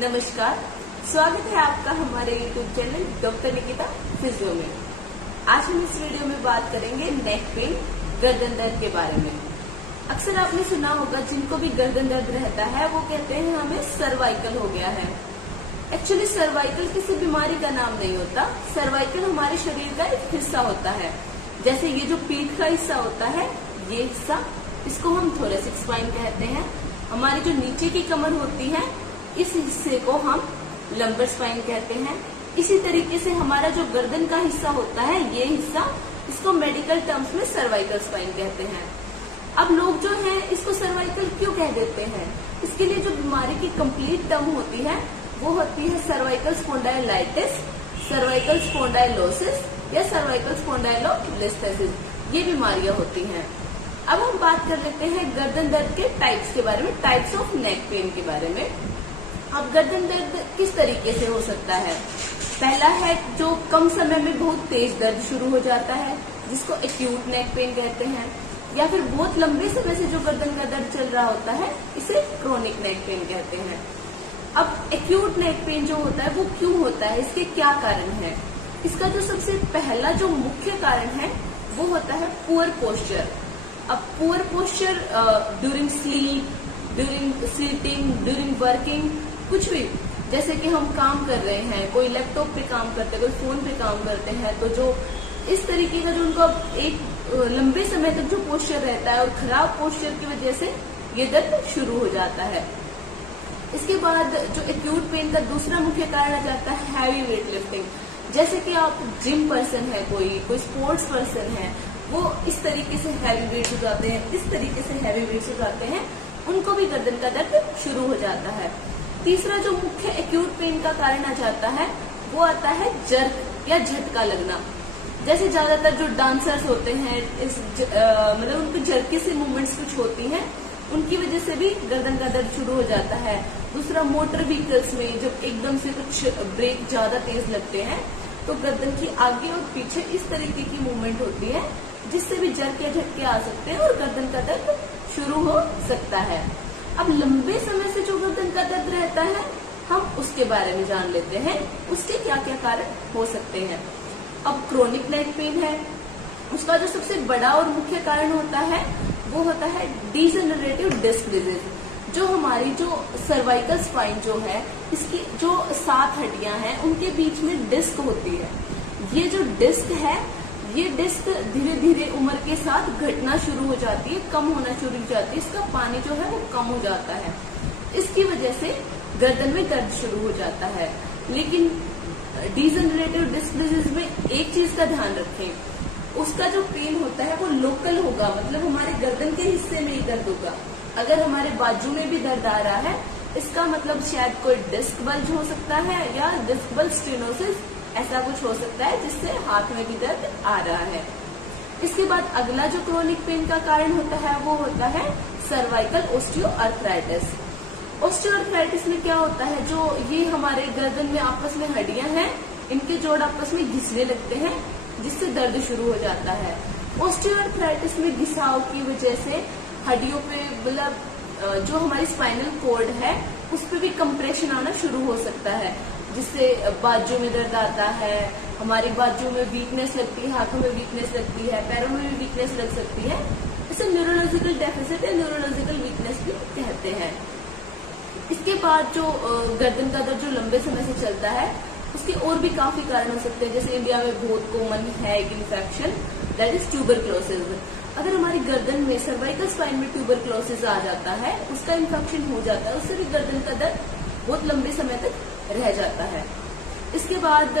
नमस्कार, स्वागत है आपका हमारे YouTube channel doctor Nikita physio में। आज हम इस वीडियो में बात करेंगे नेक पेन, गर्दन दर्द के बारे में। अक्सर आपने सुना होगा जिनको भी गर्दन दर्द रहता है वो कहते हैं हमें सर्वाइकल हो गया है। एक्चुअली सर्वाइकल किसी बीमारी का नाम नहीं होता। सर्वाइकल हमारे शरीर का एक हिस्सा होता है। जैसे ये जो पीठ का हिस्सा होता है, ये हिस्सा, इसको हम थोरेसिक स्पाइन कहते हैं। हमारी जो नीचे की कमर होती है, इस हिस्से को हम लंबर स्पाइन कहते हैं। इसी तरीके से हमारा जो गर्दन का हिस्सा होता है, ये हिस्सा, इसको मेडिकल टर्म्स में सर्वाइकल स्पाइन कहते हैं। अब लोग जो हैं इसको सर्वाइकल क्यों कह देते हैं? इसके लिए जो बीमारी की कंप्लीट टर्म होती है वो होती है सर्वाइकल स्पॉन्डाइलाइटिस, सर्वाइकल स्पॉन्डाइलोसिस या सर्वाइकल स्पॉन्डाइलोलिस्थेसिस। ये बीमारियां होती हैं। अब हम बात कर लेते हैं गर्दन दर्द के टाइप्स के बारे में, टाइप्स ऑफ नेक पेन के बारे में। अब गर्दन दर्द किस तरीके से हो सकता है? पहला है जो कम समय में बहुत तेज दर्द शुरू हो जाता है, जिसको एक्यूट नेक पेन कहते हैं, या फिर बहुत लंबे समय से जो गर्दन का दर्द चल रहा होता है, इसे क्रोनिक नेक पेन कहते हैं। अब एक्यूट नेक पेन जो होता है वो क्यों होता है, इसके क्या कारण है? इसका जो सबसे पहला जो मुख्य कारण है वो होता है पुअर पोस्चर। अब poor posture during sleep, during sitting, during working, कुछ भी, जैसे कि हम काम कर रहे हैं, कोई लैपटॉप पे काम करते हैं, कोई फोन पे काम करते हैं, तो जो इस तरीके का जो उनका एक लंबे समय तक जो पोस्चर रहता है और खराब पोस्चर की वजह से ये दर्द शुरू हो जाता है। इसके बाद जो एक्यूट पेन का दूसरा मुख्य कारण आ जाता है हैवी वेट लिफ्टिंग। जैसे कि आप जिम पर्सन है, कोई स्पोर्ट्स पर्सन है, वो इस तरीके से हैवी वेट्स उठाते हैं, इस तरीके से हैवी वेट्स उठाते हैं, उनको भी गर्दन का दर्द शुरू हो जाता है। तीसरा जो मुख्य एक्यूट पेन का कारण आ जाता है वो आता है जर्क या झटका लगना। जैसे ज्यादातर जो डांसर्स होते हैं, मतलब उनकी जर्की से मूवमेंट्स कुछ होती हैं, उनकी वजह से भी गर्दन का दर्द शुरू हो जाता है। दूसरा, मोटर व्हीकल्स में जब एकदम से कुछ ब्रेक ज्यादा तेज लगते हैं तो गर्दन की आगे और पीछे इस तरीके की मूवमेंट होती है, जिससे भी जर्क या झटके आ सकते हैं और गर्दन का दर्द शुरू हो सकता है। अब लंबे समय से जो गर्दन का दर्द रहता है, हम उसके बारे में जान लेते हैं, उसके क्या क्या कारण हो सकते हैं। अब क्रोनिक नेक पेन है, उसका जो सबसे बड़ा और मुख्य कारण होता है वो होता है डीजेनरेटिव डिस्क डिजीज। जो हमारी जो सर्वाइकल स्पाइन जो है, इसकी जो 7 हड्डियां हैं उनके बीच में डिस्क होती है। ये जो डिस्क है, ये डिस्क धीरे धीरे उम्र के साथ घटना शुरू हो जाती है, कम होना शुरू हो जाती है, इसका पानी जो है वो कम हो जाता है। इसकी वजह से गर्दन में दर्द शुरू हो जाता है। लेकिन डीजेनरेटिव डिस्क डिजीज में एक चीज का ध्यान रखें, उसका जो पेन होता है वो लोकल होगा, मतलब हमारे गर्दन के हिस्से में ही दर्द होगा। अगर हमारे बाजू में भी दर्द आ रहा है, इसका मतलब शायद कोई डिस्क बल्ज हो सकता है या डिस्क बल्ज स्टेनोसिस, ऐसा कुछ हो सकता है जिससे हाथ में भी दर्द आ रहा है। इसके बाद अगला जो क्रोनिक पेन का कारण होता है वो होता है सर्वाइकल ऑस्टियोआर्थराइटिस। ऑस्टियोआर्थराइटिस में क्या होता है, जो ये हमारे गर्दन में आपस में हड्डियां हैं, इनके जोड़ आपस में घिसने लगते हैं, जिससे दर्द शुरू हो जाता है। ऑस्टियोआर्थराइटिस में घिसाव की वजह से हड्डियों पे, मतलब जो हमारी स्पाइनल कॉर्ड है उस पर भी कंप्रेशन आना शुरू हो सकता है, जिससे बाजू में दर्द आता है, हमारी बाजू में वीकनेस लगती है, हाथों में वीकनेस लगती है, पैरों में भी वीकनेस लग सकती है। इसे न्यूरोलॉजिकल डेफिसिट या न्यूरोलॉजिकल वीकनेस भी कहते हैं। इसके बाद जो गर्दन का दर्द जो लंबे समय से चलता है, उसके और भी काफी कारण हो सकते हैं। जैसे इंडिया में बहुत कॉमन है एक इन्फेक्शन, दैट इज ट्यूबरक्लोसिस। अगर हमारी गर्दन में, सर्वाइकल स्पाइन में ट्यूबरक्लोसिस आ जाता है, उसका इन्फेक्शन हो जाता है, उससे भी गर्दन का दर्द बहुत लंबे समय तक रह जाता है। इसके बाद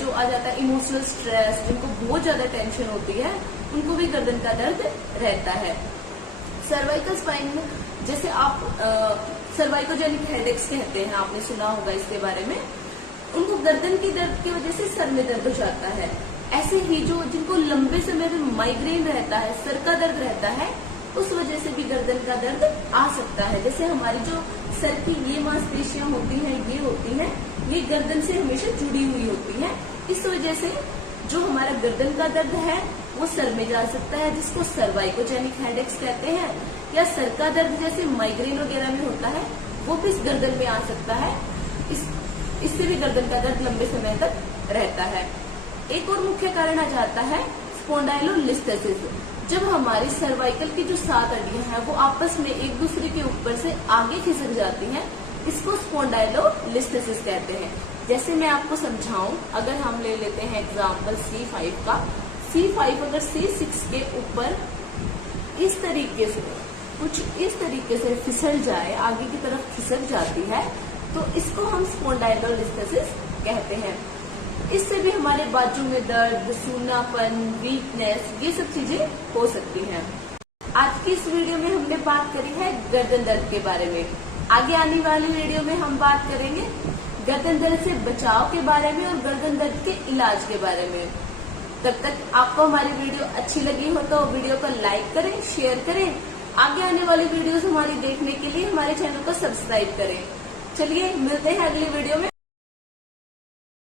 जो आ जाता है इमोशनल स्ट्रेस, जिनको बहुत ज्यादा टेंशन होती है, उनको भी गर्दन का दर्द रहता है। सर्वाइकल स्पाइन में जैसे आप सर्वाइकोजेनिक हेडेक्स कहते हैं, आपने सुना होगा इसके बारे में, उनको गर्दन की दर्द की वजह से सर में दर्द हो जाता है। ऐसे ही जो जिनको लंबे समय में माइग्रेन रहता है, सर का दर्द रहता है, उस वजह से भी गर्दन का दर्द आ सकता है। जैसे हमारी जो सर की ये मांसपेशियां होती हैं, ये गर्दन से हमेशा जुड़ी हुई होती हैं। इस वजह से जो हमारा गर्दन का दर्द है वो सर में जा सकता है, जिसको सर्वाइकोजेनिक हेडेक्स कहते हैं। या सर का दर्द जैसे माइग्रेन वगैरह में होता है, वो भी इस गर्दन में आ सकता है। इससे भी गर्दन का दर्द लंबे समय तक रहता है। एक और मुख्य कारण आ जाता है स्पॉन्डाइलोलिस्थेसिस। जब हमारी सर्वाइकल की जो 7 हड्डियां हैं वो आपस में एक दूसरे के ऊपर से आगे खिसक जाती हैं, इसको स्पॉन्डाइलोलिस्थेसिस कहते हैं। जैसे मैं आपको समझाऊं, अगर हम ले लेते हैं एग्जांपल C5 का। C5 अगर C6 के ऊपर इस तरीके से फिसल जाए, आगे की तरफ खिसक जाती है, तो इसको हम स्पॉन्डाइलोलिस्थेसिस कहते हैं। इससे भी हमारे बाजू में दर्द, सूनापन, वीकनेस, ये सब चीजें हो सकती हैं। आज की इस वीडियो में हमने बात करी है गर्दन दर्द के बारे में। आगे आने वाली वीडियो में हम बात करेंगे गर्दन दर्द से बचाव के बारे में और गर्दन दर्द के इलाज के बारे में। तब तक आपको हमारी वीडियो अच्छी लगी हो तो वीडियो को लाइक करें, शेयर करें। आगे आने वाली वीडियोस हमारी देखने के लिए हमारे चैनल को सब्सक्राइब करें। चलिए मिलते हैं अगली वीडियो में।